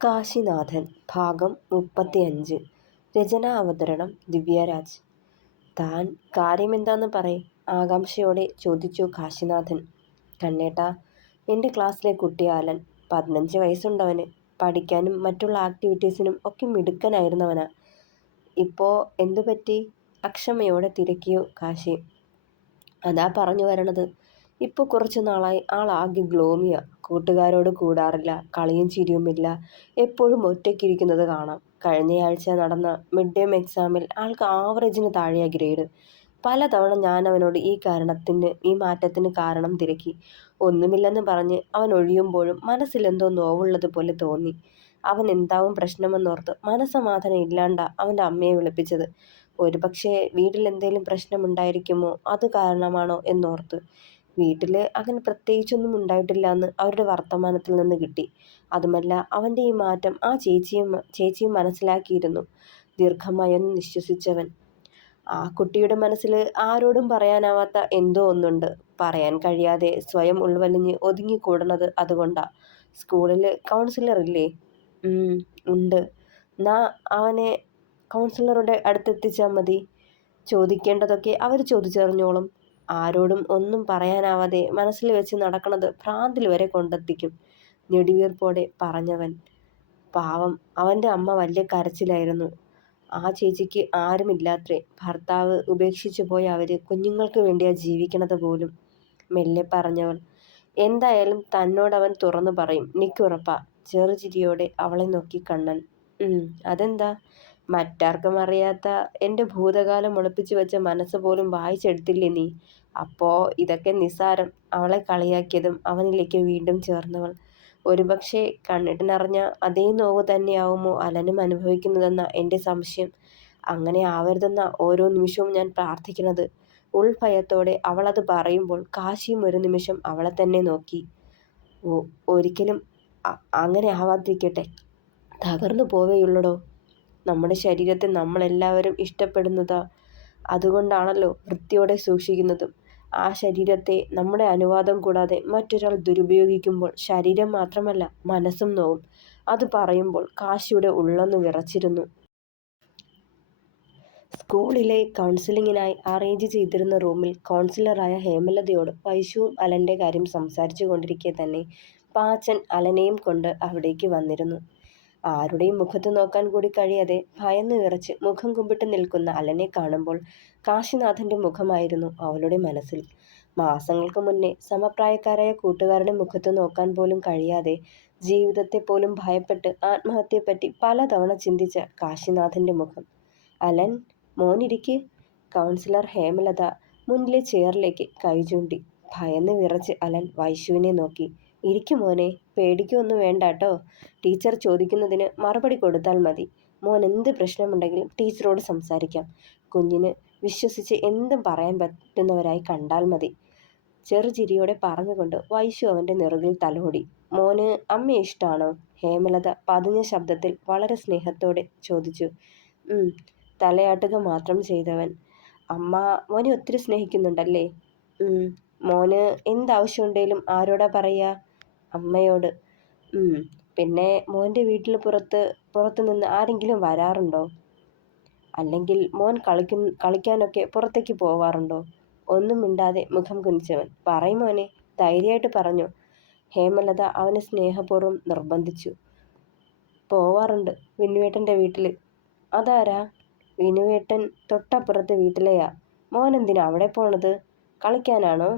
കാശിനാഥൻ ഭാഗം 35. രചന അവതരണം ദിവ്യരാജ്. താൻ കാര്യമെന്താന്ന് പറയ്, ആകാംക്ഷയോടെ ചോദിച്ചു കാശിനാഥൻ. കണ്ണേട്ടാ, എൻ്റെ ക്ലാസ്സിലെ കുട്ടിയാ അലൻ. 15 വയസ്സുണ്ടവന്. പഠിക്കാനും മറ്റുള്ള ആക്ടിവിറ്റീസിനും ഒക്കെ മിടുക്കനായിരുന്നവനാ. ഇപ്പോൾ എന്തുപറ്റി? അക്ഷമയോടെ തിരക്കിയോ കാശി. അതാ പറഞ്ഞു വരണത്. ഇപ്പോൾ കുറച്ചു നാളായി ആളാകെ ഗ്ലോമിയാ. കൂട്ടുകാരോട് കൂടാറില്ല, കളിയും ചിരിയുമില്ല, എപ്പോഴും ഒറ്റയ്ക്കിരിക്കുന്നത് കാണാം. കഴിഞ്ഞയാഴ്ച നടന്ന മിഡ് ടേം എക്സാമിൽ ആൾക്ക് ആവറേജിന് താഴെയാ ഗ്രേഡ്. പലതവണ ഞാൻ അവനോട് ഈ മാറ്റത്തിന് കാരണം തിരക്കി. ഒന്നുമില്ലെന്ന് പറഞ്ഞ് അവൻ ഒഴിയുമ്പോഴും മനസ്സിലെന്തോ നോവുള്ളതുപോലെ തോന്നി. അവൻ എന്താവും പ്രശ്നമെന്നോർത്ത് മനസ്സമാധാനം ഇല്ലാണ്ടാ അവൻ്റെ അമ്മയെ വിളിപ്പിച്ചത്. ഒരുപക്ഷേ വീട്ടിലെന്തേലും പ്രശ്നമുണ്ടായിരിക്കുമോ, അത് കാരണമാണോ എന്നോർത്ത്. വീട്ടിൽ അങ്ങനെ പ്രത്യേകിച്ചൊന്നും ഉണ്ടായിട്ടില്ലാന്ന് അവരുടെ വർത്തമാനത്തിൽ നിന്ന് കിട്ടി. അതുമല്ല, അവൻ്റെ ഈ മാറ്റം ആ ചേച്ചിയും മനസ്സിലാക്കിയിരുന്നു. ദീർഘമായൊന്ന് നിശ്വസിച്ചവൻ. ആ കുട്ടിയുടെ മനസ്സിൽ ആരോടും പറയാനാവാത്ത എന്തോ ഒന്നുണ്ട്. പറയാൻ കഴിയാതെ സ്വയം ഉൾവലിഞ്ഞ് ഒതുങ്ങിക്കൂടണത് അതുകൊണ്ടാ. സ്കൂളിൽ കൗൺസിലർ ഇല്ലേ? ഉണ്ട്. അവനെ കൗൺസിലറുടെ അടുത്തെത്തിച്ചാൽ മതി. ചോദിക്കേണ്ടതൊക്കെ അവർ ചോദിച്ചറിഞ്ഞോളും. ആരോടും ഒന്നും പറയാനാവാതെ മനസ്സിൽ വെച്ച് നടക്കണത് ഭ്രാന്തിൽ വരെ കൊണ്ടെത്തിക്കും. നെടുവീർപ്പോടെ പറഞ്ഞവൻ. പാവം, അവൻ്റെ അമ്മ വലിയ കരച്ചിലായിരുന്നു. ആ ചേച്ചിക്ക് ആരുമില്ലാത്രേ. ഭർത്താവ് ഉപേക്ഷിച്ചു പോയ അവർ കുഞ്ഞുങ്ങൾക്ക് വേണ്ടിയാ ജീവിക്കണത് പോലും. മെല്ലെ പറഞ്ഞവൾ. എന്തായാലും തന്നോടവൻ തുറന്നു പറയും, നിക്കുറപ്പാ. ചെറുചിരിയോടെ അവളെ നോക്കി കണ്ണൻ. അതെന്താ? മറ്റാർക്കും അറിയാത്ത എൻ്റെ ഭൂതകാലം ഒളിപ്പിച്ചു വെച്ച മനസ്സ് പോലും വായിച്ചെടുത്തില്ലേ നീ? അപ്പോ ഇതൊക്കെ നിസ്സാരം. അവളെ കളിയാക്കിയതും അവനിലേക്ക് വീണ്ടും ചേർന്നവൾ. ഒരുപക്ഷെ കണ്ണിട്ടിനറിഞ്ഞ അതേ നോവ് തന്നെയാവുമോ അലനും അനുഭവിക്കുന്നതെന്ന എൻ്റെ സംശയം. അങ്ങനെ ആവരുതെന്ന ഓരോ നിമിഷവും ഞാൻ പ്രാർത്ഥിക്കണത്. ഉൾഭയത്തോടെ അവളത് പറയുമ്പോൾ കാശിയും ഒരു നിമിഷം അവളെ തന്നെ നോക്കി. ഒരിക്കലും അങ്ങനെ ആവാതിരിക്കട്ടെ. തകർന്നു പോവേയുള്ളടോ. നമ്മുടെ ശരീരത്തെ നമ്മളെല്ലാവരും ഇഷ്ടപ്പെടുന്നതാ. അതുകൊണ്ടാണല്ലോ വൃത്തിയോടെ സൂക്ഷിക്കുന്നതും. ആ ശരീരത്തെ നമ്മുടെ അനുവാദം കൂടാതെ മറ്റൊരാൾ ദുരുപയോഗിക്കുമ്പോൾ ശരീരം മാത്രമല്ല, മനസ്സും നോവും. അത് പറയുമ്പോൾ കാശിയുടെ ഉള്ളൊന്ന് വിറച്ചിരുന്നു. സ്കൂളിലെ കൗൺസിലിങ്ങിനായി അറേഞ്ച് ചെയ്തിരുന്ന റൂമിൽ കൗൺസിലറായ ഹേമലതയോട് വൈശുവും അലൻ്റെ കാര്യം സംസാരിച്ചു കൊണ്ടിരിക്കെ തന്നെ പാച്ചൻ അലനെയും കൊണ്ട് അവിടേക്ക് വന്നിരുന്നു. ആരുടെയും മുഖത്ത് നോക്കാൻ കൂടി കഴിയാതെ ഭയന്ന് വിറച്ച് മുഖം കുമ്പിട്ട് നിൽക്കുന്ന അലനെ കാണുമ്പോൾ കാശിനാഥൻ്റെ മുഖമായിരുന്നു അവളുടെ മനസ്സിൽ. മാസങ്ങൾക്ക് മുന്നേ സമപ്രായക്കാരായ കൂട്ടുകാരുടെ മുഖത്ത് നോക്കാൻ പോലും കഴിയാതെ ജീവിതത്തെ പോലും ഭയപ്പെട്ട് ആത്മഹത്യയെപ്പറ്റി പലതവണ ചിന്തിച്ച കാശിനാഥൻ്റെ മുഖം. അലൻ, മോനിരിക്ക്. കൗൺസിലർ ഹേമലത മുന്നിലെ ചെയറിലേക്ക് കൈ ചൂണ്ടി. ഭയന്ന് വിറച്ച് അലൻ വൈശുവിനെ നോക്കി. ഇരിക്കും മോനെ, പേടിക്കൊന്നും വേണ്ടാട്ടോ. ടീച്ചർ ചോദിക്കുന്നതിന് മറുപടി കൊടുത്താൽ മതി. മോൻ എന്ത് പ്രശ്നമുണ്ടെങ്കിലും ടീച്ചറോട് സംസാരിക്കാം. കുഞ്ഞിന് വിശ്വസിച്ച് എന്തും പറയാൻ പറ്റുന്നവരായി കണ്ടാൽ മതി. ചെറുചിരിയോടെ പറഞ്ഞുകൊണ്ട് വൈശു അവൻ്റെ നെറുകിൽ തലോടി. മോന് അമ്മയെ ഇഷ്ടമാണോ? ഹേമലത പതിഞ്ഞ ശബ്ദത്തിൽ വളരെ സ്നേഹത്തോടെ ചോദിച്ചു. തലയാട്ടുക മാത്രം ചെയ്തവൻ. അമ്മ മോനെ ഒത്തിരി സ്നേഹിക്കുന്നുണ്ടല്ലേ? മോന് എന്താവശ്യമുണ്ടെങ്കിലും ആരോടാ പറയുക? അമ്മയോട്. പിന്നെ മോൻ്റെ വീട്ടിൽ പുറത്തു നിന്ന് ആരെങ്കിലും വരാറുണ്ടോ? അല്ലെങ്കിൽ മോൻ കളിക്കാനൊക്കെ പുറത്തേക്ക് പോവാറുണ്ടോ? ഒന്നും മിണ്ടാതെ മുഖം കുനിച്ചവൻ. പറയും മോനെ, ധൈര്യമായിട്ട് പറഞ്ഞു. ഹേമലത അവനെ സ്നേഹപൂർവ്വം നിർബന്ധിച്ചു. പോവാറുണ്ട്, വിനുവേട്ടൻ്റെ വീട്ടിൽ. അതാരാ? വിനുവേട്ടൻ തൊട്ടപ്പുറത്തെ വീട്ടിലെയാ. മോനെന്തിനാ അവിടെ പോണത്? കളിക്കാനാണോ?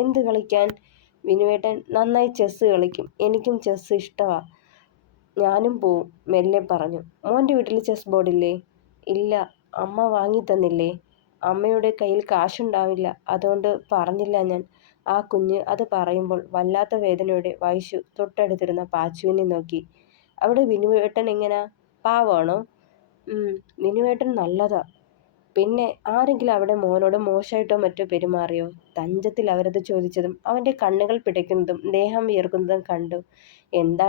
എന്ത് കളിക്കാൻ? വിനുവേട്ടൻ നന്നായി ചെസ്സ് കളിക്കും. എനിക്കും ചെസ്സ് ഇഷ്ടമാ. ഞാനും പോവും, മെല്ലെ പറഞ്ഞു. മോൻ്റെ വീട്ടിൽ ചെസ് ബോർഡില്ലേ? ഇല്ല, അമ്മ വാങ്ങി തന്നില്ലേ? അമ്മയുടെ കയ്യിൽ കാശുണ്ടാവില്ല, അതുകൊണ്ട് പറഞ്ഞില്ല ഞാൻ. ആ കുഞ്ഞ് അത് പറയുമ്പോൾ വല്ലാത്ത വേദനയോടെ വൈശു തൊട്ടടുത്തിരുന്ന പാച്ചുവിനെ നോക്കി. അവിടെ വിനുവേട്ടൻ എങ്ങനാ? പാവമാണോ? വിനുവേട്ടൻ നല്ലതാ. പിന്നെ ആരെങ്കിലും അവിടെ മോനോട് മോശമായിട്ടോ മറ്റോ പെരുമാറിയോ? തഞ്ചത്തിൽ അവരത് ചോദിച്ചതും അവൻ്റെ കണ്ണുകൾ പിടയ്ക്കുന്നതും ദേഹം വിയർക്കുന്നതും കണ്ടു. എന്താ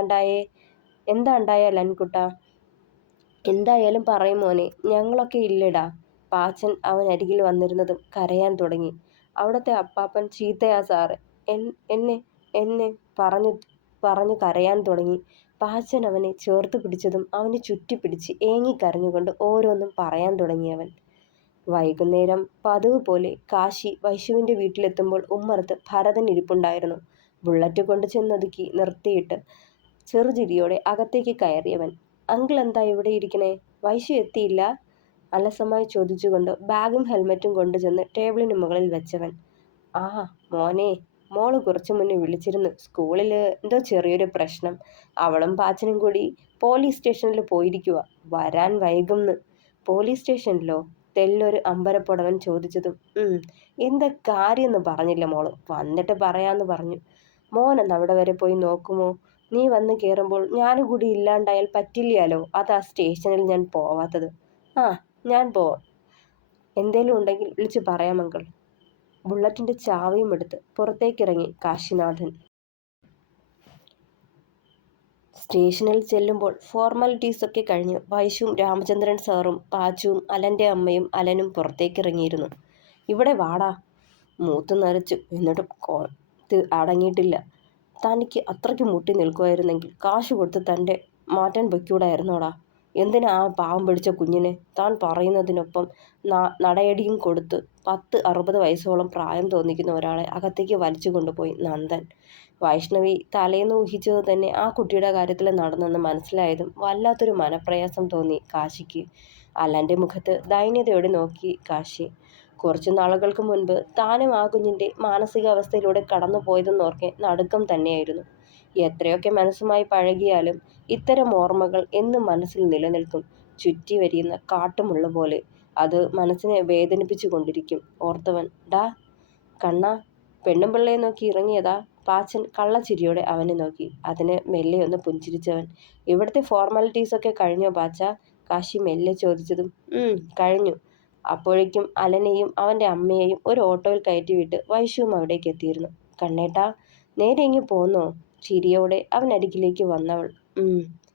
ഉണ്ടായ ലൻകുട്ടാ? എന്തായാലും പറയും മോനെ. ഞങ്ങളൊക്കെ ഇല്ലടാ. പാച്ചൻ അവനരികിൽ വന്നിരുന്നതും കരയാൻ തുടങ്ങി. അവിടുത്തെ അപ്പാപ്പൻ ചീത്തയാ സാറ്. എന്നെ പറഞ്ഞു പറഞ്ഞു കരയാൻ തുടങ്ങി. പാച്ചൻ അവനെ ചേർത്ത് പിടിച്ചതും അവനെ ചുറ്റിപ്പിടിച്ച് ഏങ്ങിക്കരഞ്ഞുകൊണ്ട് ഓരോന്നും പറയാൻ തുടങ്ങിയവൻ. വൈകുന്നേരം പതിവ് പോലെ കാശി വൈശുവിൻ്റെ വീട്ടിലെത്തുമ്പോൾ ഉമ്മറത്ത് ഭരതൻ ഇരിപ്പുണ്ടായിരുന്നു. ബുള്ളറ്റ് കൊണ്ട് ചെന്നൊതുക്കി നിർത്തിയിട്ട് ചെറുചിരിയോടെ അകത്തേക്ക് കയറിയവൻ. അങ്കിൾ എന്താ ഇവിടെ ഇരിക്കണേ? വൈശു എത്തിയില്ല? അലസമായി ചോദിച്ചുകൊണ്ട് ബാഗും ഹെൽമറ്റും കൊണ്ടുചെന്ന് ടേബിളിന് മുകളിൽ വെച്ചവൻ. ആ മോനെ, മോള് കുറച്ചു മുന്നേ വിളിച്ചിരുന്നു. സ്കൂളിൽ എന്തോ ചെറിയൊരു പ്രശ്നം. അവളും പാച്ചനും കൂടി പോലീസ് സ്റ്റേഷനിൽ പോയിരിക്കുക. വരാൻ വൈകുംന്ന്. പോലീസ് സ്റ്റേഷനിലോ? തെല്ലൊരു അമ്പരപ്പുടവൻ ചോദിച്ചതും എന്താ കാര്യമെന്ന് പറഞ്ഞില്ല മോള്. വന്നിട്ട് പറയാമെന്ന് പറഞ്ഞു. മോനൊന്ന് അവിടെ വരെ പോയി നോക്കുമോ? നീ വന്ന് കയറുമ്പോൾ ഞാനും കൂടി ഇല്ലാണ്ടായാൽ പറ്റില്ലല്ലോ. അതാ സ്റ്റേഷനിൽ ഞാൻ പോവാത്തത്. ആ, ഞാൻ പോവാം. എന്തേലും ഉണ്ടെങ്കിൽ വിളിച്ച് പറയാം അങ്കിൾ. ബുള്ളറ്റിൻ്റെ ചാവിയും എടുത്ത് പുറത്തേക്കിറങ്ങി കാശിനാഥൻ. സ്റ്റേഷനിൽ ചെല്ലുമ്പോൾ ഫോർമാലിറ്റീസൊക്കെ കഴിഞ്ഞ് വൈശുവും രാമചന്ദ്രൻ സാറും പാച്ചുവും അലൻ്റെ അമ്മയും അലനും പുറത്തേക്കിറങ്ങിയിരുന്നു. ഇവിടെ വാടാ. മൂത്ത് നരച്ചു. എന്നിട്ടും അടങ്ങിയിട്ടില്ല. തനിക്ക് അത്രയ്ക്ക് മുട്ടി നിൽക്കുമായിരുന്നെങ്കിൽ കാശ് കൊടുത്ത് തൻ്റെ മാറ്റാൻ പൊയ്ക്കൂടായിരുന്നോടാ. എന്തിനാ ആ പാവം പിടിച്ച കുഞ്ഞിനെ താൻ പറയുന്നതിനൊപ്പം നടയടിയും കൊടുത്ത് 10-60 വയസ്സോളം പ്രായം തോന്നിക്കുന്ന ഒരാളെ അകത്തേക്ക് വലിച്ചു കൊണ്ടുപോയി നന്ദൻ. വൈഷ്ണവി തലേന്ന് ഊഹിച്ചത് തന്നെ ആ കുട്ടിയുടെ കാര്യത്തിൽ നടന്നെന്ന് മനസ്സിലായതും വല്ലാത്തൊരു മനപ്രയാസം തോന്നി കാശിക്ക്. അലൻ്റെ മുഖത്ത് ദൈന്യതയോടെ നോക്കി കാശി. കുറച്ചു നാളുകൾക്ക് മുൻപ് താനും ആ കുഞ്ഞിൻ്റെ മാനസികാവസ്ഥയിലൂടെ കടന്നു പോയതെന്നോർക്കെ നടുക്കം തന്നെയായിരുന്നു. എത്രയൊക്കെ മനസ്സുമായി പഴകിയാലും ഇത്തരം ഓർമ്മകൾ എന്നും മനസ്സിൽ നിലനിൽക്കും. ചുറ്റി വരിയുന്ന കാട്ടുമുള്ള പോലെ അത് മനസ്സിനെ വേദനിപ്പിച്ചു കൊണ്ടിരിക്കും. ഓർത്തവൻ, ഡാ കണ്ണാ, പെണ്ണും പിള്ളയെ നോക്കി ഇറങ്ങിയതാ? പാച്ചൻ കള്ളച്ചിരിയോടെ അവനെ നോക്കി. അതിന് മെല്ലെയൊന്ന് പുഞ്ചിരിച്ചവൻ. ഇവിടുത്തെ ഫോർമാലിറ്റീസൊക്കെ കഴിഞ്ഞോ പാച്ച? കാശി മെല്ലെ ചോദിച്ചതും കഴിഞ്ഞു. അപ്പോഴേക്കും അലനെയും അവൻ്റെ അമ്മയെയും ഒരു ഓട്ടോയിൽ കയറ്റിവിട്ട് വൈശുവും അവിടേക്ക് എത്തിയിരുന്നു. കണ്ണേട്ടാ, നേരെ ഇങ്ങ് പോന്നോ? ചിരിയോടെ അവൻ അരികിലേക്ക് വന്നവൾ.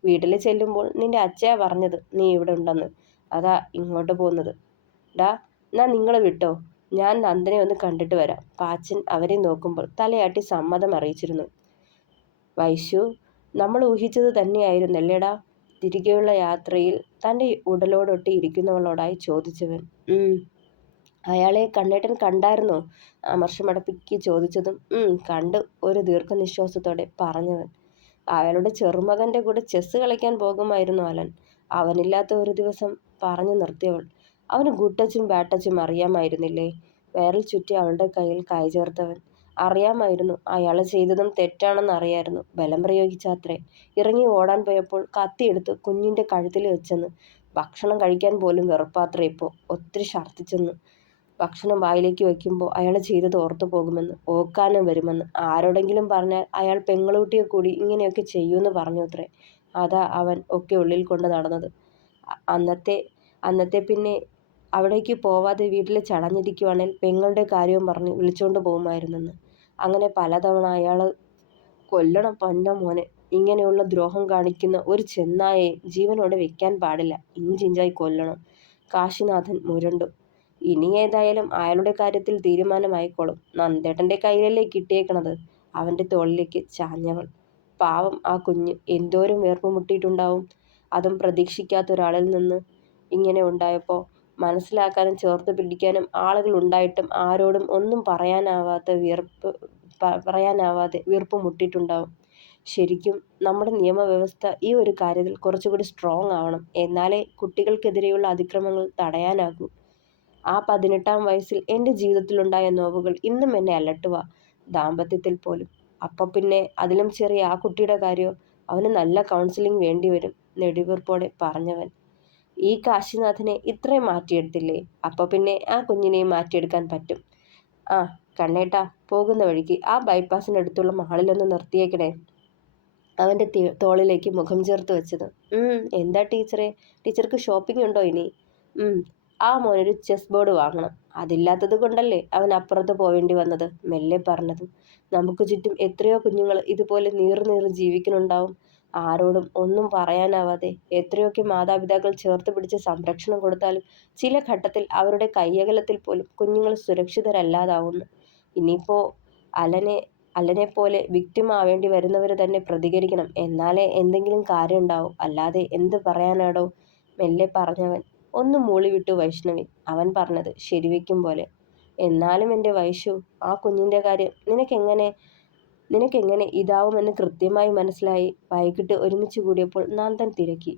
വീട്ടിൽ ചെല്ലുമ്പോൾ നിന്റെ അച്ഛയാ പറഞ്ഞത് നീ ഇവിടെ ഉണ്ടെന്ന്. അതാ ഇങ്ങോട്ട് പോകുന്നത്. ഡാ, എന്നാ നിങ്ങൾ വിട്ടോ, ഞാൻ നന്ദനെ ഒന്ന് കണ്ടിട്ട് വരാം. പാച്ചൻ അവരെ നോക്കുമ്പോൾ തലയാട്ടി സമ്മതം അറിയിച്ചിരുന്നു. വൈശു, നമ്മൾ ഊഹിച്ചത് തന്നെയായിരുന്നല്ലേടാ? തിരികെയുള്ള യാത്രയിൽ തൻ്റെ ഉടലോടൊട്ടി ഇരിക്കുന്നവളോടായി ചോദിച്ചവൻ. അയാളെ കണ്ണേട്ടൻ കണ്ടായിരുന്നോ? അമർഷമടപ്പിക്ക് ചോദിച്ചതും കണ്ട് ഒരു ദീർഘനിശ്വാസത്തോടെ പറഞ്ഞവൻ. അയാളുടെ ചെറുമകൻ്റെ കൂടെ ചെസ് കളിക്കാൻ പോകുമായിരുന്നു അലൻ. അവനില്ലാത്ത ഒരു ദിവസം പറഞ്ഞു നിർത്തിയവൾ. അവന് ഗുട്ടച്ചും ബാട്ടച്ചും അറിയാമായിരുന്നില്ലേ? വിരൽ ചുറ്റി അവളുടെ കയ്യിൽ കൈ ചേർത്തവൻ. അറിയാമായിരുന്നു. അയാൾ ചെയ്തതും തെറ്റാണെന്ന് അറിയായിരുന്നു. ബലം പ്രയോഗിച്ചാത്രേ. ഇറങ്ങി ഓടാൻ പോയപ്പോൾ കത്തിയെടുത്ത് കുഞ്ഞിൻ്റെ കഴുത്തിൽ വെച്ചെന്ന്. ഭക്ഷണം കഴിക്കാൻ പോലും വെറുപ്പാത്രേ ഇപ്പോൾ. ഒത്തിരി ഛർദ്ദിച്ചെന്ന്. ഭക്ഷണം വായിലേക്ക് വയ്ക്കുമ്പോൾ അയാൾ ചെയ്തത് ഓർത്തു പോകുമെന്ന്, ഓക്കാനം വരുമെന്ന്. ആരോടെങ്കിലും പറഞ്ഞാൽ അയാൾ പെങ്ങളുട്ടിയെ കൂടി ഇങ്ങനെയൊക്കെ ചെയ്യൂന്ന് പറഞ്ഞു അത്രേ. അതാ അവൻ ഒക്കെ ഉള്ളിൽ കൊണ്ട് നടന്നത്. അന്നത്തെ പിന്നെ അവിടേക്ക് പോവാതെ വീട്ടിൽ ചടഞ്ഞിരിക്കുവാണെങ്കിൽ പെങ്ങളുടെ കാര്യവും പറഞ്ഞ് വിളിച്ചുകൊണ്ട് പോകുമായിരുന്നെന്ന്. അങ്ങനെ പലതവണ അയാൾ കൊല്ലണം പൊന്ന മോനെ. ഇങ്ങനെയുള്ള ദ്രോഹം കാണിക്കുന്ന ഒരു ചെന്നായെ ജീവനോടെ വെക്കാൻ പാടില്ല. ഇഞ്ചിഞ്ചായി കൊല്ലണം. കാശിനാഥൻ മുരണ്ടു. ഇനി ഏതായാലും അയാളുടെ കാര്യത്തിൽ തീരുമാനമായിക്കോളും. നന്ദേട്ടൻ്റെ കയ്യിലല്ലേ കിട്ടിയേക്കണത്. അവൻ്റെ തോളിലേക്ക് ചാഞ്ഞവൾ. പാവം ആ കുഞ്ഞ് എന്തോരം വീർപ്പുമുട്ടിയിട്ടുണ്ടാവും. അതും പ്രതീക്ഷിക്കാത്തൊരാളിൽ നിന്ന്. ഇങ്ങനെ ഉണ്ടായപ്പോൾ മനസ്സിലാക്കാനും ചേർത്ത് പിടിക്കാനും ആളുകൾ ഉണ്ടായിട്ടും ആരോടും ഒന്നും പറയാനാവാതെ വീർപ്പുമുട്ടിയിട്ടുണ്ടാവും. ശരിക്കും നമ്മുടെ നിയമവ്യവസ്ഥ ഈ ഒരു കാര്യത്തിൽ കുറച്ചുകൂടി സ്ട്രോങ് ആവണം. എന്നാലേ കുട്ടികൾക്കെതിരെയുള്ള അതിക്രമങ്ങൾ തടയാനാകൂ. ആ 18-ാം വയസ്സിൽ എൻ്റെ ജീവിതത്തിലുണ്ടായ നോവുകൾ ഇന്നും എന്നെ അലട്ടുക. ദാമ്പത്യത്തിൽ പോലും. അപ്പം പിന്നെ അതിലും ചെറിയ ആ കുട്ടിയുടെ കാര്യമോ? അവന് നല്ല കൗൺസിലിംഗ് വേണ്ടിവരും. നെടുവീർപ്പോടെ പറഞ്ഞവൻ. ഈ കാശിനാഥനെ ഇത്രയും മാറ്റിയെടുത്തില്ലേ? അപ്പോൾ പിന്നെ ആ കുഞ്ഞിനെയും മാറ്റിയെടുക്കാൻ പറ്റും. ആ കണ്ണേട്ടാ, പോകുന്ന വഴിക്ക് ആ ബൈപ്പാസിനടുത്തുള്ള മാളിലൊന്ന് നിർത്തിയേക്കണേ. അവൻ്റെ തോളിലേക്ക് മുഖം ചേർത്ത് വെച്ചത്. എന്താ ടീച്ചറെ? ടീച്ചർക്ക് ഷോപ്പിംഗ് ഉണ്ടോ ഇനി? ആ മോനൊരു ചെസ് ബോർഡ് വാങ്ങണം. അതില്ലാത്തത് കൊണ്ടല്ലേ അവൻ അപ്പുറത്ത് പോവേണ്ടി വന്നത്. മെല്ലെ പറഞ്ഞതും. നമുക്ക് ചുറ്റും എത്രയോ കുഞ്ഞുങ്ങൾ ഇതുപോലെ നീറി ജീവിക്കുന്നുണ്ടാവും. ആരോടും ഒന്നും പറയാനാവാതെ. എത്രയൊക്കെ മാതാപിതാക്കൾ ചേർത്ത് പിടിച്ച് സംരക്ഷണം കൊടുത്താലും ചില ഘട്ടത്തിൽ അവരുടെ കയ്യകലത്തിൽ പോലും കുഞ്ഞുങ്ങൾ സുരക്ഷിതരല്ലാതാവുന്നു. ഇനിയിപ്പോൾ അല്ലനെപ്പോലെ വിക്ടിം ആവേണ്ടി വരുന്നവർ തന്നെ പ്രതികരിക്കണം. എന്നാലേ എന്തെങ്കിലും കാര്യം ഉണ്ടാവും. അല്ലാതെ എന്ത് പറയാനാടോ? മെല്ലെ പറഞ്ഞവൻ. ഒന്ന് മൂളി വിട്ടു വൈഷ്ണവി. അവൻ പറഞ്ഞത് ശരിവെക്കും പോലെ. എന്നാലും എൻ്റെ വൈഷു, ആ കുഞ്ഞിൻ്റെ കാര്യം നിനക്കെങ്ങനെ ഇതാവുമെന്ന് കൃത്യമായി മനസ്സിലായി. വൈകിട്ട് ഒരുമിച്ച് കൂടിയപ്പോൾ നന്ദൻ തിരക്കി.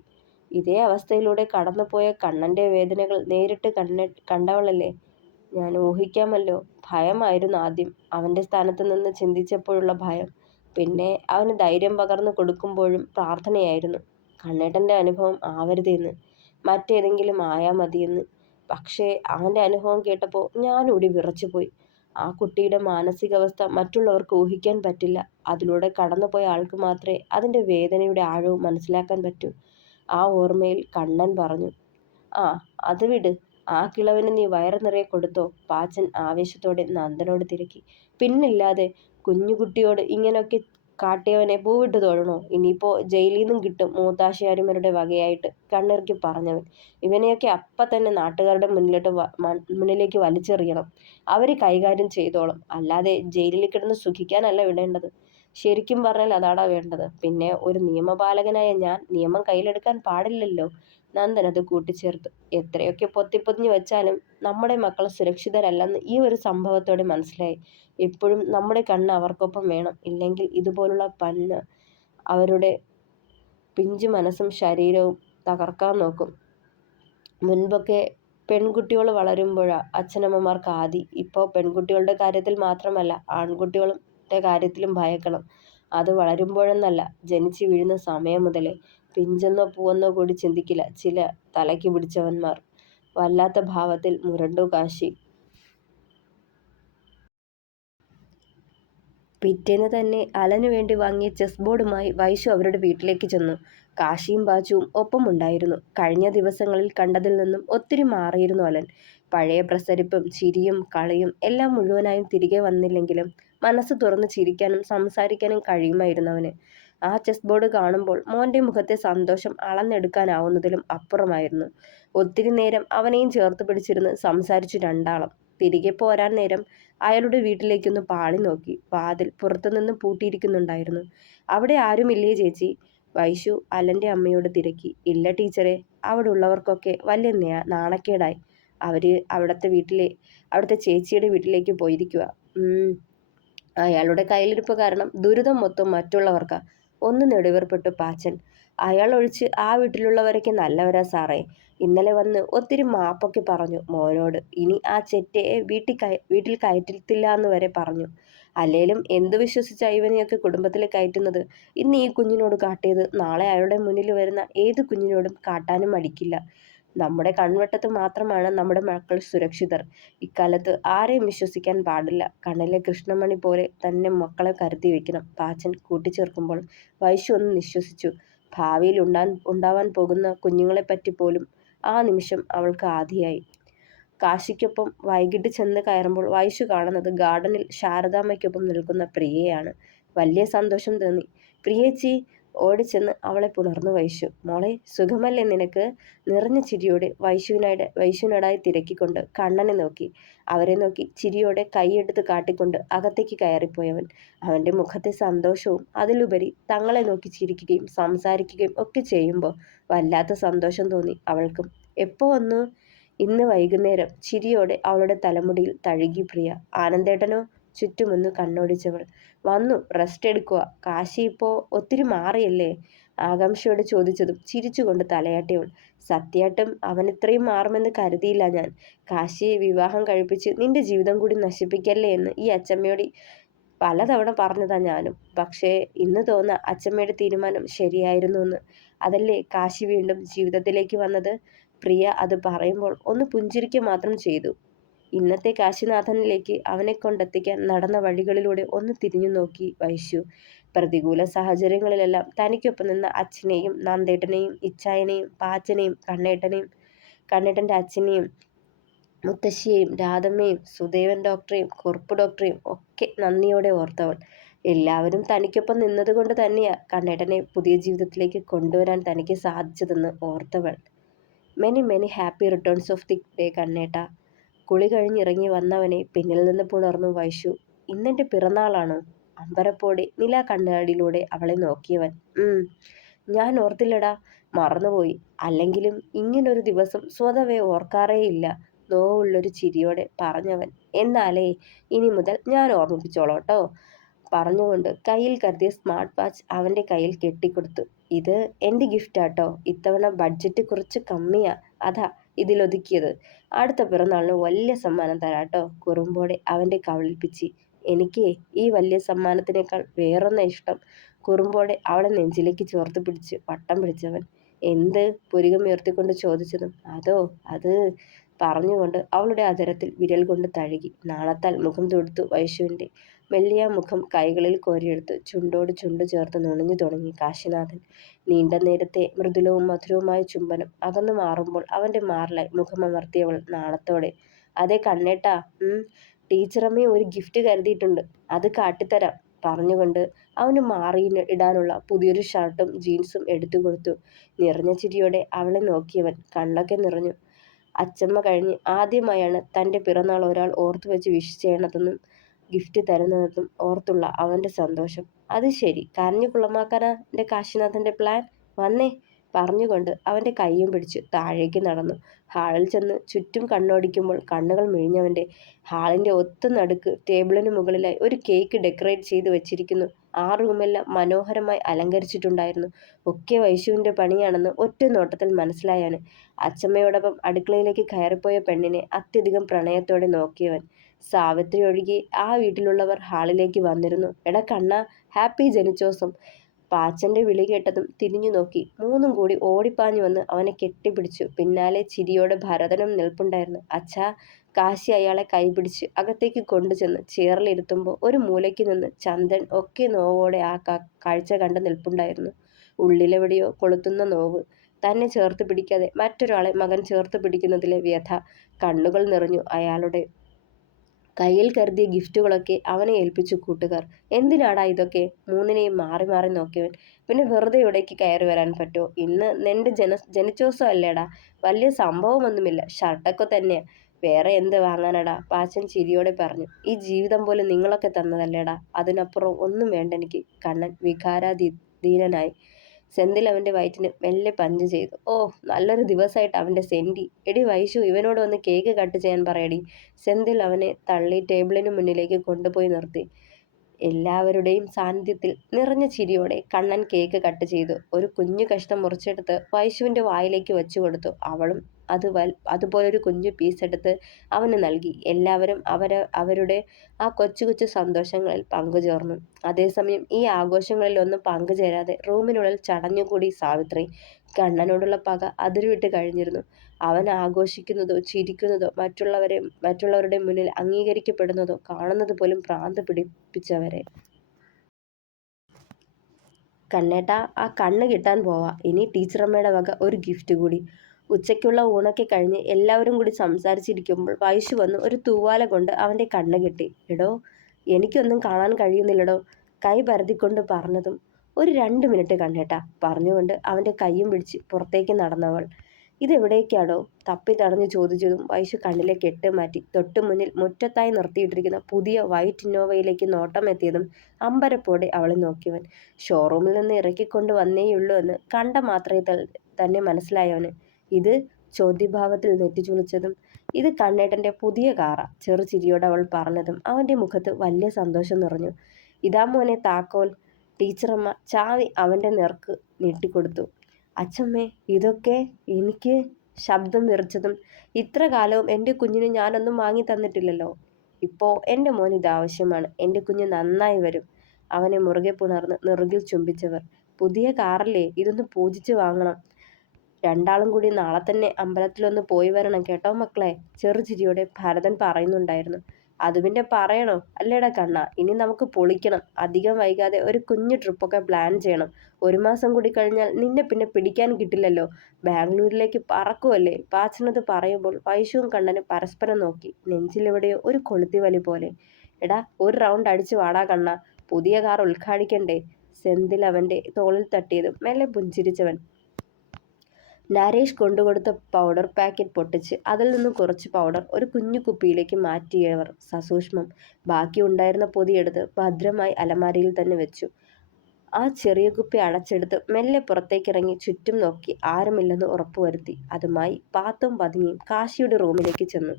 ഇതേ അവസ്ഥയിലൂടെ കടന്നുപോയ കണ്ണൻ്റെ വേദനകൾ നേരിട്ട് കണ്ടവളല്ലേ. ഞാൻ ഊഹിക്കാമല്ലോ. ഭയമായിരുന്നു ആദ്യം. അവൻ്റെ സ്ഥാനത്ത് നിന്ന് ചിന്തിച്ചപ്പോഴുള്ള ഭയം. പിന്നെ അവന് ധൈര്യം പകർന്നു കൊടുക്കുമ്പോഴും പ്രാർത്ഥനയായിരുന്നു. കണ്ണേട്ടൻ്റെ അനുഭവം ആവരുതെന്ന്, മറ്റേതെങ്കിലും ആയാൽ മതിയെന്ന്. പക്ഷേ അവൻ്റെ അനുഭവം കേട്ടപ്പോൾ ഞാനൂടി വിറച്ചുപോയി. ആ കുട്ടിയുടെ മാനസികാവസ്ഥ മറ്റുള്ളവർക്ക് ഊഹിക്കാൻ പറ്റില്ല. അതിലൂടെ കടന്നുപോയ ആൾക്ക് മാത്രമേ അതിൻ്റെ വേദനയുടെ ആഴവും മനസ്സിലാക്കാൻ പറ്റൂ. ആ ഓർമ്മയിൽ കണ്ണൻ പറഞ്ഞു. ആ, അത് വിട്. ആ കിളവന് നീ വയറ് നിറയെ കൊടുത്തോ? പാച്ചൻ ആവേശത്തോടെ നന്ദനോട് തിരക്കി. പിന്നില്ലാതെ. കുഞ്ഞുകുട്ടിയോട് ഇങ്ങനെയൊക്കെ കാട്ടിയവനെ പൂവിട്ട് തൊഴണോ? ഇനിയിപ്പോൾ ജയിലിൽ നിന്നും കിട്ടും മൂത്താശാരിമാരുടെ വകയായിട്ട്, കണ്ണിറുക്കി പറഞ്ഞവൻ. ഇവനെയൊക്കെ അപ്പം തന്നെ നാട്ടുകാരുടെ മുന്നിലേക്ക് വലിച്ചെറിയണം. അവർ കൈകാര്യം ചെയ്തോളും. അല്ലാതെ ജയിലിൽ കിടന്ന് സുഖിക്കാനല്ല വിടേണ്ടത്. ശരിക്കും പറഞ്ഞാൽ അതാടാ വേണ്ടത്. പിന്നെ ഒരു നിയമപാലകനായ ഞാൻ നിയമം കയ്യിലെടുക്കാൻ പാടില്ലല്ലോ. നന്ദൻ അത് കൂട്ടിച്ചേർത്തു. എത്രയൊക്കെ പൊത്തിപ്പൊതിഞ്ഞു വെച്ചാലും നമ്മുടെ മക്കൾ സുരക്ഷിതരല്ലെന്ന് ഈ ഒരു സംഭവത്തോടെ മനസ്സിലായി. എപ്പോഴും നമ്മുടെ കണ്ണ് അവർക്കൊപ്പം വേണം. ഇല്ലെങ്കിൽ ഇതുപോലുള്ള അവരുടെ പിഞ്ചു മനസ്സും ശരീരവും തകർക്കാൻ നോക്കും. മുൻപൊക്കെ പെൺകുട്ടികൾ വളരുമ്പോഴാണ് അച്ഛനമ്മമാർക്ക് ആദി. ഇപ്പോൾ പെൺകുട്ടികളുടെ കാര്യത്തിൽ മാത്രമല്ല, ആൺകുട്ടികളുടെ കാര്യത്തിലും ഭയക്കണം. അത് വളരുമ്പോഴെന്നല്ല, ജനിച്ചു വീഴുന്ന സമയം മുതലേ. പിഞ്ചെന്നോ പൂവെന്നോ കൂടി ചിന്തിക്കില്ല ചില തലയ്ക്ക് പിടിച്ചവന്മാർ. വല്ലാത്ത ഭാവത്തിൽ മുരണ്ടു കാശി. പിറ്റേന്ന് തന്നെ അലനു വേണ്ടി വാങ്ങിയ ചെസ് ബോർഡുമായി വൈശു അവരുടെ വീട്ടിലേക്ക് ചെന്നു. കാശിയും ബാച്ചുവും ഒപ്പമുണ്ടായിരുന്നു. കഴിഞ്ഞ ദിവസങ്ങളിൽ കണ്ടതിൽ നിന്നും ഒത്തിരി മാറിയിരുന്നു അലൻ. പഴയ പ്രസരിപ്പും ചിരിയും കളിയും എല്ലാം മുഴുവനായും തിരികെ വന്നില്ലെങ്കിലും മനസ്സ് തുറന്ന് ചിരിക്കാനും സംസാരിക്കാനും കഴിയുമായിരുന്നു അവന്. ആ ചെസ് ബോർഡ് കാണുമ്പോൾ മോൻ്റെ മുഖത്തെ സന്തോഷം അളന്നെടുക്കാനാവുന്നതിലും അപ്പുറമായിരുന്നു. ഒത്തിരി നേരം അവനെയും ചേർത്ത് പിടിച്ചിരുന്ന് സംസാരിച്ചു രണ്ടാളും. തിരികെ പോരാൻ നേരം അയാളുടെ വീട്ടിലേക്കൊന്ന് പാളി നോക്കി. വാതിൽ പുറത്തുനിന്ന് പൂട്ടിയിരിക്കുന്നുണ്ടായിരുന്നു. അവിടെ ആരുമില്ലേ ചേച്ചി? വൈശു അലൻ്റെ അമ്മയോട് തിരക്കി. ഇല്ല ടീച്ചറെ, അവിടെ ഉള്ളവർക്കൊക്കെ വലിയ നാണക്കേടായി. അവര് അവിടുത്തെ ചേച്ചിയുടെ വീട്ടിലേക്ക് പോയിരിക്കുക. അയാളുടെ കയ്യിലിരിപ്പ് കാരണം ദുരിതം മൊത്തം മറ്റുള്ളവർക്കാ. ഒന്ന് നെടുവേർപ്പെട്ടു പാച്ചൻ. അയാൾ ഒഴിച്ച് ആ വീട്ടിലുള്ളവരൊക്കെ നല്ലവരാ സാറേ. ഇന്നലെ വന്ന് ഒത്തിരി മാപ്പൊക്കെ പറഞ്ഞു മോനോട്. ഇനി ആ ചെറ്റയെ വീട്ടിൽ കയറ്റത്തില്ല എന്ന് വരെ പറഞ്ഞു. അല്ലേലും എന്തു വിശ്വസിച്ചാ ഇവനെയൊക്കെ കുടുംബത്തിൽ കയറ്റുന്നത്? ഇന്ന് ഈ കുഞ്ഞിനോട് കാട്ടിയത് നാളെ അയാളുടെ മുന്നിൽ വരുന്ന ഏത് കുഞ്ഞിനോടും കാട്ടാനും മടിക്കില്ല. നമ്മുടെ കൺവെട്ടത്ത് മാത്രമാണ് നമ്മുടെ മക്കൾ സുരക്ഷിതർ. ഇക്കാലത്ത് ആരെയും വിശ്വസിക്കാൻ പാടില്ല. കണ്ണിലെ കൃഷ്ണമണി പോലെ തന്നെ മക്കളെ കരുതി വെക്കണം. പാച്ചൻ കൂട്ടിച്ചേർക്കുമ്പോൾ വൈശു ഒന്ന് നിശ്വസിച്ചു. ഭാവിയിൽ ഉണ്ടാവാൻ പോകുന്ന കുഞ്ഞുങ്ങളെപ്പറ്റി പോലും ആ നിമിഷം അവൾക്ക് ആധിയായി. കാശിക്കൊപ്പം വൈകിട്ട് ചെന്ന് കയറുമ്പോൾ വൈശു കാണുന്നത് ഗാർഡനിൽ ശാരദാമ്മയ്ക്കൊപ്പം നിൽക്കുന്ന പ്രിയയാണ്. വലിയ സന്തോഷം തോന്നി. പ്രിയേച്ചി! ഓടിച്ചെന്ന് അവളെ പുണർന്നു വൈശു. മോളെ, സുഖമല്ലേ നിനക്ക്? നിറഞ്ഞ ചിരിയോടെ വൈശുവിനോടായി തിരക്കിക്കൊണ്ട് കണ്ണനെ നോക്കി. അവരെ നോക്കി ചിരിയോടെ കൈയെടുത്ത് കാട്ടിക്കൊണ്ട് അകത്തേക്ക് കയറിപ്പോയവൻ. അവൻ്റെ മുഖത്തെ സന്തോഷവും അതിലുപരി തങ്ങളെ നോക്കി ചിരിക്കുകയും സംസാരിക്കുകയും ഒക്കെ ചെയ്യുമ്പോൾ വല്ലാത്ത സന്തോഷം തോന്നി അവൾക്കും. എപ്പോ വന്നു? ഇന്ന് വൈകുന്നേരം. ചിരിയോടെ അവളുടെ തലമുടിയിൽ തഴുകി പ്രിയ. ആനന്ദേട്ടനോ? ചുറ്റുമൊന്ന് കണ്ണോടിച്ചവൾ. വന്നു, റെസ്റ്റ് എടുക്കുക. കാശി ഇപ്പോൾ ഒത്തിരി മാറിയല്ലേ? ആകാംക്ഷയോടെ ചോദിച്ചതും ചിരിച്ചുകൊണ്ട് തലയാട്ടിയവൾ. സത്യായിട്ടും അവനിത്രയും മാറുമെന്ന് കരുതിയില്ല ഞാൻ. കാശിയെ വിവാഹം കഴിപ്പിച്ച് നിന്റെ ജീവിതം കൂടി നശിപ്പിക്കല്ലേ എന്ന് ഈ അച്ചമ്മയോട് പലതവണ പറഞ്ഞതാ ഞാനും. പക്ഷേ ഇന്ന് തോന്നുക അച്ചമ്മയുടെ തീരുമാനം ശരിയായിരുന്നു എന്ന്. അതല്ലേ കാശി വീണ്ടും ജീവിതത്തിലേക്ക് വന്നത്? പ്രിയ അത് പറയുമ്പോൾ ഒന്ന് പുഞ്ചിരിക്കുക മാത്രം ചെയ്തു. ഇന്നത്തെ കാശിനാഥനിലേക്ക് അവനെ കൊണ്ടെത്തിക്കാൻ നടന്ന വഴികളിലൂടെ ഒന്ന് തിരിഞ്ഞു നോക്കി വൈശു. പ്രതികൂല സാഹചര്യങ്ങളിലെല്ലാം തനിക്കൊപ്പം നിന്ന അച്ഛനെയും നന്ദേട്ടനെയും ഇച്ചായനെയും പാച്ചനെയും കണ്ണേട്ടൻ്റെ അച്ഛനെയും മുത്തശ്ശിയെയും രാധമ്മയും സുദേവൻ ഡോക്ടറെയും കുറുപ്പ് ഡോക്ടറെയും ഒക്കെ നന്ദിയോടെ ഓർത്തവൾ. എല്ലാവരും തനിക്കൊപ്പം നിന്നതുകൊണ്ട് തന്നെയാ കണ്ണേട്ടനെ പുതിയ ജീവിതത്തിലേക്ക് കൊണ്ടുവരാൻ തനിക്ക് സാധിച്ചതെന്ന് ഓർത്തവൾ. Many many happy returns of the day കണ്ണേട്ട. കുളി കഴിഞ്ഞിറങ്ങി വന്നവനെ പിന്നിൽ നിന്ന് പുണർന്നു വൈശു. ഇന്നെൻ്റെ പിറന്നാളാണോ? അമ്പരപ്പോടെ നിലാ കണ്ണാടിയിലൂടെ അവളെ നോക്കിയവൻ. ഞാൻ ഓർത്തില്ലടാ, മറന്നുപോയി. അല്ലെങ്കിലും ഇങ്ങനൊരു ദിവസം സ്വതവേ ഓർക്കാറേയില്ല, നോവുള്ളൊരു ചിരിയോടെ പറഞ്ഞവൻ. എന്നാലേ ഇനി മുതൽ ഞാൻ ഓർമ്മിപ്പിച്ചോളാട്ടോ പറഞ്ഞുകൊണ്ട് കയ്യിൽ കരുതിയ സ്മാർട്ട് വാച്ച് അവൻ്റെ കയ്യിൽ കെട്ടിക്കൊടുത്തു. ഇത് എൻ്റെ ഗിഫ്റ്റാട്ടോ. ഇത്തവണ ബഡ്ജറ്റ് കുറച്ച് കമ്മിയാ, അതാ ഇതിലൊതുക്കിയത്. അടുത്ത പിറന്നാളിന് വലിയ സമ്മാനം തരാട്ടോ, കുറുമ്പോടെ അവൻ്റെ കവിളിൽ പിച്ചി. എനിക്ക് ഈ വലിയ സമ്മാനത്തിനേക്കാൾ വേറൊന്നാ ഇഷ്ടം, കുറുമ്പോടെ അവളെ നെഞ്ചിലേക്ക് ചേർത്ത് പിടിച്ച് വട്ടം പിടിച്ചവൻ. എന്ത്? പുരികമുയർത്തിക്കൊണ്ട് ചോദിച്ചതും. അത് പറഞ്ഞുകൊണ്ട് അവളുടെ അതരത്തിൽ വിരൽ കൊണ്ട് തഴുകി. നാണത്താൽ മുഖം തൊടുത്തു വൈശുവിൻ്റെ. മെല്ലിയ മുഖം കൈകളിൽ കോരിയെടുത്ത് ചുണ്ടോട് ചുണ്ട് ചേർത്ത് നുണഞ്ഞു തുടങ്ങി കാശിനാഥൻ. നീണ്ട നേരത്തെ മൃദുലവും മധുരവുമായ ചുംബനം അകന്നു മാറുമ്പോൾ അവൻ്റെ മാറിലായി മുഖമമർത്തിയവൾ നാണത്തോടെ. അതെ കണ്ണേട്ടാ, ടീച്ചറമ്മ ഒരു ഗിഫ്റ്റ് കരുതിയിട്ടുണ്ട്, അത് കാട്ടിത്തരാം പറഞ്ഞുകൊണ്ട് അവന് മാറിയിൽ ഇടാനുള്ള പുതിയൊരു ഷർട്ടും ജീൻസും എടുത്തു കൊടുത്തു. നിറഞ്ഞ ചിരിയോടെ അവളെ നോക്കിയവൻ കണ്ണൊക്കെ നിറഞ്ഞു. അച്ചമ്മ കഴിഞ്ഞ് ആദ്യമായാണ് തൻ്റെ പിറന്നാൾ ഒരാൾ ഓർത്തു വെച്ച് വിഷ് ചെയ്യണതെന്നും ഗിഫ്റ്റ് തരുന്നതെന്നും ഓർത്തുള്ള അവൻ്റെ സന്തോഷം. അത് ശരി, കരഞ്ഞു കുളമാക്കാനാ എൻ്റെ കാശിനാഥൻ്റെ പ്ലാൻ? വന്നേ പറഞ്ഞുകൊണ്ട് അവൻ്റെ കയ്യും പിടിച്ച് താഴേക്ക് നടന്നു. ഹാളിൽ ചെന്ന് ചുറ്റും കണ്ണോടിക്കുമ്പോൾ കണ്ണുകൾ മിഴിഞ്ഞവൻ്റെ. ഹാളിൻ്റെ ഒത്ത നടുക്ക് ടേബിളിന് മുകളിലായി ഒരു കേക്ക് ഡെക്കറേറ്റ് ചെയ്ത് വെച്ചിരിക്കുന്നു. ആ റൂമെല്ലാം മനോഹരമായി അലങ്കരിച്ചിട്ടുണ്ടായിരുന്നു. ഒക്കെ വൈശുവിൻ്റെ പണിയാണെന്ന് ഒറ്റ നോട്ടത്തിൽ മനസ്സിലായാണ്. അച്ചമ്മയോടൊപ്പം അടുക്കളയിലേക്ക് കയറിപ്പോയ പെണ്ണിനെ അത്യധികം പ്രണയത്തോടെ നോക്കിയവൻ. സാവിത്രി ഒഴികെ ആ വീട്ടിലുള്ളവർ ഹാളിലേക്ക് വന്നിരുന്നു. എടാ കണ്ണ, ഹാപ്പി ജനിച്ചോസം. പാച്ചൻ്റെ വിളി കേട്ടതും തിരിഞ്ഞു നോക്കി. മൂന്നും കൂടി ഓടിപ്പാഞ്ഞു വന്ന് അവനെ കെട്ടിപ്പിടിച്ചു. പിന്നാലെ ചിരിയോടെ ഭരതനും നിൽപ്പുണ്ടായിരുന്നു. അച്ഛാ. കാശി അയാളെ കൈപിടിച്ച് അകത്തേക്ക് കൊണ്ടുചെന്ന് ചേറിലിരുത്തുമ്പോൾ ഒരു മൂലയ്ക്ക് നിന്ന് ചന്ദൻ ഒക്കെ നോവോടെ ആ കാഴ്ച കണ്ട് നിൽപ്പുണ്ടായിരുന്നു. ഉള്ളിലെവിടെയോ കൊളുത്തുന്ന നോവ്. തന്നെ ചേർത്ത് പിടിക്കാതെ മറ്റൊരാളെ മകൻ ചേർത്ത് പിടിക്കുന്നതിലെ വ്യഥ. കണ്ണുകൾ നിറഞ്ഞു അയാളുടെ. കയ്യിൽ കരുതിയ ഗിഫ്റ്റുകളൊക്കെ അവനെ ഏൽപ്പിച്ചു കൂട്ടുകാർ. എന്തിനാടാ ഇതൊക്കെ? മൂന്നിനെയും മാറി മാറി നോക്കിയവൻ. പിന്നെ വെറുതെ ഇവിടേക്ക് കയറി വരാൻ പറ്റുമോ? ഇന്ന് നിന്റെ ജനിച്ചോസം അല്ലേടാ, വലിയ സംഭവമൊന്നുമില്ല, ഷർട്ടൊക്കെ തന്നെയാ, വേറെ എന്ത് വാങ്ങാനടാ പാച്ചൻ ചിരിയോടെ പറഞ്ഞു. ഈ ജീവിതം പോലെ നിങ്ങളൊക്കെ തന്നതല്ലേടാ, അതിനപ്പുറം ഒന്നും വേണ്ട എനിക്ക്. കണ്ണൻ വികാരാധീനനായി. സെന്തിൽ അവൻ്റെ വയറ്റിന് മെല്ലെ പഞ്ച് ചെയ്തു. ഓ, നല്ലൊരു ദിവസമായിട്ട് അവൻ്റെ സെന്റി. എടി വൈശു, ഇവനോട് വന്ന് കേക്ക് കട്ട് ചെയ്യാൻ പറയടി. സെന്തിൽ അവനെ തള്ളി ടേബിളിന് മുന്നിലേക്ക് കൊണ്ടുപോയി നിർത്തി. എല്ലാവരുടെയും സാന്നിധ്യത്തിൽ നിറഞ്ഞ ചിരിയോടെ കണ്ണൻ കേക്ക് കട്ട് ചെയ്തു. ഒരു കുഞ്ഞു കഷ്ണം മുറിച്ചെടുത്ത് വൈശുവിൻ്റെ വായിലേക്ക് വെച്ചു കൊടുത്തു. അവളും അതുപോലൊരു കുഞ്ഞു പീസ് എടുത്ത് അവന് നൽകി. എല്ലാവരും അവരുടെ ആ കൊച്ചു കൊച്ചു സന്തോഷങ്ങളിൽ പങ്കുചേർന്നു. അതേസമയം ഈ ആഘോഷങ്ങളിലൊന്നും പങ്കുചേരാതെ റൂമിനുള്ളിൽ ചടഞ്ഞുകൂടി സാവിത്രി. കണ്ണനോടുള്ള പക അതിരുവിട്ട് കഴിഞ്ഞിരുന്നു. അവൻ ആഘോഷിക്കുന്നതോ ചിരിക്കുന്നതോ മറ്റുള്ളവരുടെ മുന്നിൽ അംഗീകരിക്കപ്പെടുന്നതോ കാണുന്നത് പോലും ഭ്രാന്ത് പിടിപ്പിച്ചവരെ. കണ്ണേട്ടാ, ആ കണ്ണ് കിട്ടാൻ പോവാ, ഇനി ടീച്ചറമ്മയുടെ വക ഒരു ഗിഫ്റ്റ് കൂടി. ഉച്ചയ്ക്കുള്ള ഊണൊക്കെ കഴിഞ്ഞ് എല്ലാവരും കൂടി സംസാരിച്ചിരിക്കുമ്പോൾ വൈശു വന്ന് ഒരു തൂവാല കൊണ്ട് അവൻ്റെ കണ്ണ് കെട്ടി. എടോ, എനിക്കൊന്നും കാണാൻ കഴിയുന്നില്ലടോ, കൈ പരതിക്കൊണ്ട് പറഞ്ഞതും. ഒരു 2 മിനിറ്റ് കണ്ണേട്ടാ പറഞ്ഞുകൊണ്ട് അവൻ്റെ കൈയും പിടിച്ച് പുറത്തേക്ക് നടന്നവൾ. ഇതെവിടേക്കാടോ തപ്പി തടഞ്ഞു ചോദിച്ചതും വൈശു കണ്ണിലെ കെട്ട് മാറ്റി. തൊട്ടു മുന്നിൽ മുറ്റത്തായി നിർത്തിയിട്ടിരിക്കുന്ന പുതിയ വൈറ്റ് ഇന്നോവയിലേക്ക് നോട്ടം എത്തിയതും അമ്പരപ്പോടെ അവളെ നോക്കിയവൻ. ഷോറൂമിൽ നിന്ന് ഇറക്കിക്കൊണ്ട് വന്നേയുള്ളൂ എന്ന് കണ്ട മാത്രയിൽ തന്നെ മനസ്സിലായവന്. ഇത് ചോദ്യഭാവത്തിൽ നെറ്റിച്ചുളിച്ചതും. ഇത് കണ്ണേട്ടൻ്റെ പുതിയ കാറാ, ചെറുചിരിയോടെ അവൾ പറഞ്ഞതും അവൻ്റെ മുഖത്ത് വലിയ സന്തോഷം നിറഞ്ഞു. ഇതാ മോനെ താക്കോൽ. ടീച്ചറമ്മ ചാവി അവൻ്റെ നേർക്ക് നീട്ടിക്കൊടുത്തു. അച്ചമ്മേ, ഇതൊക്കെ എനിക്ക്? ശബ്ദം വിറച്ചതും. ഇത്ര കാലവും എൻ്റെ കുഞ്ഞിന് ഞാനൊന്നും വാങ്ങി തന്നിട്ടില്ലല്ലോ. ഇപ്പോൾ എൻ്റെ മോൻ ഇതാവശ്യമാണ്. എൻ്റെ കുഞ്ഞ് നന്നായി വരും. അവനെ മുറുകെ പുണർന്ന് നെറുകിൽ ചുംബിച്ചവർ. പുതിയ കാറല്ലേ, ഇതൊന്ന് പൂജിച്ച് വാങ്ങണം. രണ്ടാളും കൂടി നാളെ തന്നെ അമ്പലത്തിലൊന്ന് പോയി വരണം കേട്ടോ മക്കളെ, ചെറുചിരിയോടെ ഭരതൻ പറയുന്നുണ്ടായിരുന്നു. അത് പിന്നെ പറയണോ അല്ലേടാ കണ്ണ, ഇനി നമുക്ക് പൊളിക്കണം. അധികം വൈകാതെ ഒരു കുഞ്ഞു ട്രിപ്പൊക്കെ പ്ലാൻ ചെയ്യണം. 1 മാസം കൂടി കഴിഞ്ഞാൽ നിന്നെ പിന്നെ പിടിക്കാൻ കിട്ടില്ലല്ലോ, ബാംഗ്ലൂരിലേക്ക് പറക്കുമല്ലേ. പാച്ചനത് പറയുമ്പോൾ വൈശുവും കണ്ണനും പരസ്പരം നോക്കി. നെഞ്ചിലെവിടെയോ ഒരു കൊളുത്തി വലി പോലെ. എടാ, ഒരു റൗണ്ട് അടിച്ച് വാടാ കണ്ണ, പുതിയ കാർ ഉദ്ഘാടിക്കണ്ടേ. സെന്തിൽ അവൻ്റെ തോളിൽ തട്ടിയതും മെല്ലെ പുഞ്ചിരിച്ചവൻ. നരേഷ് കൊണ്ടുകൊടുത്ത പൗഡർ പാക്കറ്റ് പൊട്ടിച്ച് അതിൽ നിന്നും കുറച്ച് പൗഡർ ഒരു കുഞ്ഞു കുപ്പിയിലേക്ക് മാറ്റിയവർ സസൂക്ഷ്മം ബാക്കിയുണ്ടായിരുന്ന പൊതിയെടുത്ത് ഭദ്രമായി അലമാരയിൽ തന്നെ വെച്ചു. ആ ചെറിയ കുപ്പി അടച്ചെടുത്ത് മെല്ലെ പുറത്തേക്കിറങ്ങി ചുറ്റും നോക്കി ആരുമില്ലെന്ന് ഉറപ്പുവരുത്തി അതുമായി പാത്തും പതുങ്ങിയും കാശിയുടെ റൂമിലേക്ക് ചെന്നു.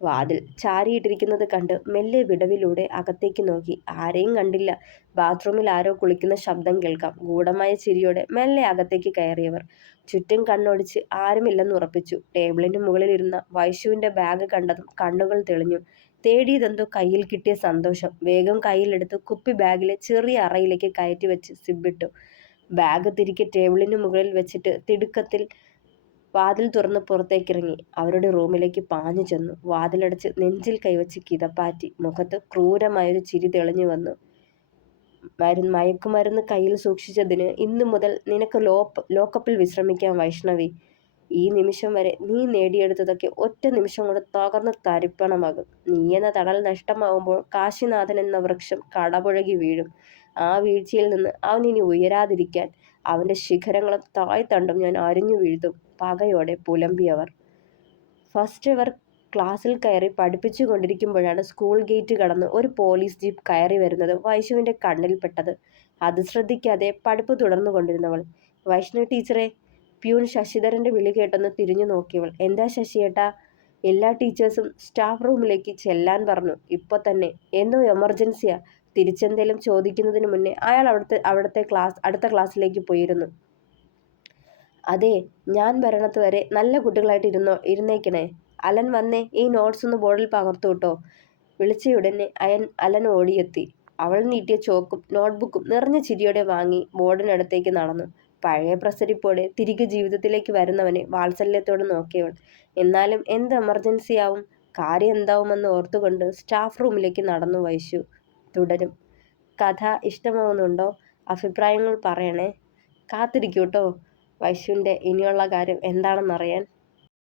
വാതിൽ ചാരിയിട്ടിരിക്കുന്നത് കണ്ട് മെല്ലെ വിടവിലൂടെ അകത്തേക്ക് നോക്കി. ആരെയും കണ്ടില്ല. ബാത്റൂമിൽ ആരോ കുളിക്കുന്ന ശബ്ദം കേൾക്കാം. ഗൂഢമായ ചിരിയോടെ മെല്ലെ അകത്തേക്ക് കയറിയവർ ചുറ്റും കണ്ണോടിച്ച് ആരുമില്ലെന്ന് ഉറപ്പിച്ചു. ടേബിളിന് മുകളിലിരുന്ന വൈശുവിൻ്റെ ബാഗ് കണ്ടതും കണ്ണുകൾ തെളിഞ്ഞു. തേടിയതെന്തോ കയ്യിൽ കിട്ടിയ സന്തോഷം. വേഗം കയ്യിലെടുത്ത് കുപ്പി ബാഗിലെ ചെറിയ അറയിലേക്ക് കയറ്റി വെച്ച് സിബിട്ടു. ബാഗ് തിരികെ ടേബിളിന് മുകളിൽ വെച്ചിട്ട് തിടുക്കത്തിൽ വാതിൽ തുറന്ന് പുറത്തേക്കിറങ്ങി. അവരുടെ റൂമിലേക്ക് പാഞ്ഞു ചെന്നു. വാതിലടച്ച് നെഞ്ചിൽ കൈവച്ച് കിതപ്പാറ്റി. മുഖത്ത് ക്രൂരമായൊരു ചിരി തെളിഞ്ഞു വന്നു. മയക്കുമരുന്ന് കയ്യിൽ സൂക്ഷിച്ചതിന് ഇന്നു മുതൽ നിനക്ക് ലോക്കപ്പിൽ വിശ്രമിക്കാം വൈഷ്ണവി. ഈ നിമിഷം വരെ നീ നേടിയെടുത്തതൊക്കെ ഒറ്റ നിമിഷം കൊണ്ട് തകർന്ന് തരിപ്പണമാകും. നീ എന്ന തണൽ നഷ്ടമാവുമ്പോൾ കാശിനാഥൻ എന്ന വൃക്ഷം കടപുഴകി വീഴും. ആ വീഴ്ചയിൽ നിന്ന് അവൻ ഇനി ഉയരാതിരിക്കാൻ അവൻ്റെ ശിഖരങ്ങളും തായ്തണ്ടും ഞാൻ അരിഞ്ഞു വീഴ്ത്തും. പകയോടെ പുലമ്പിയവർ. ഫസ്റ്റ് അവർ ക്ലാസ്സിൽ കയറി പഠിപ്പിച്ചു കൊണ്ടിരിക്കുമ്പോഴാണ് സ്കൂൾ ഗേറ്റ് കടന്ന് ഒരു പോലീസ് ജീപ്പ് കയറി വരുന്നത് വൈശുവിൻ്റെ കണ്ണിൽപ്പെട്ടത്. അത് ശ്രദ്ധിക്കാതെ പഠിപ്പ് തുടർന്നു കൊണ്ടിരുന്നവൾ. വൈഷ്ണവി ടീച്ചറെ. പ്യൂൺ ശശിധരൻ്റെ വിളി കേട്ടൊന്ന് തിരിഞ്ഞു നോക്കിയവൾ. എന്താ ശശിയേട്ടാ? എല്ലാ ടീച്ചേഴ്സും സ്റ്റാഫ് റൂമിലേക്ക് ചെല്ലാൻ പറഞ്ഞു. ഇപ്പോൾ തന്നെ. എന്തോ എമർജൻസിയാ. തിരിച്ചെന്തേലും ചോദിക്കുന്നതിന് മുന്നേ അയാൾ അടുത്ത ക്ലാസ്സിലേക്ക് പോയിരുന്നു. അതെ, ഞാൻ വരണത് വരെ നല്ല കുട്ടികളായിട്ട് ഇരുന്നേക്കണേ. അലൻ വന്നേ, ഈ നോട്ട്സ് ഒന്ന് ബോർഡിൽ പകർത്തു കേട്ടോ. വിളിച്ചയുടനെ അലൻ ഓടിയെത്തി. അവൾ നീട്ടിയ ചോക്കും നോട്ട്ബുക്കും നിറഞ്ഞ ചിരിയോടെ വാങ്ങി ബോർഡിനടുത്തേക്ക് നടന്നു. പഴയ പ്രസരിപ്പോടെ തിരികെ ജീവിതത്തിലേക്ക് വരുന്നവനെ വാത്സല്യത്തോടെ നോക്കിയവൾ. എന്നാലും എന്ത് എമർജൻസിയാവും, കാര്യം എന്താവുമെന്ന് ഓർത്തുകൊണ്ട് സ്റ്റാഫ് റൂമിലേക്ക് നടന്നു വൈശു. തുടരും. കഥ ഇഷ്ടമാവുന്നുണ്ടോ? അഭിപ്രായങ്ങൾ പറയണേ. കാത്തിരിക്കൂട്ടോ വൈശുവിൻ്റെ ഇനിയുള്ള കാര്യം എന്താണെന്നറിയാൻ.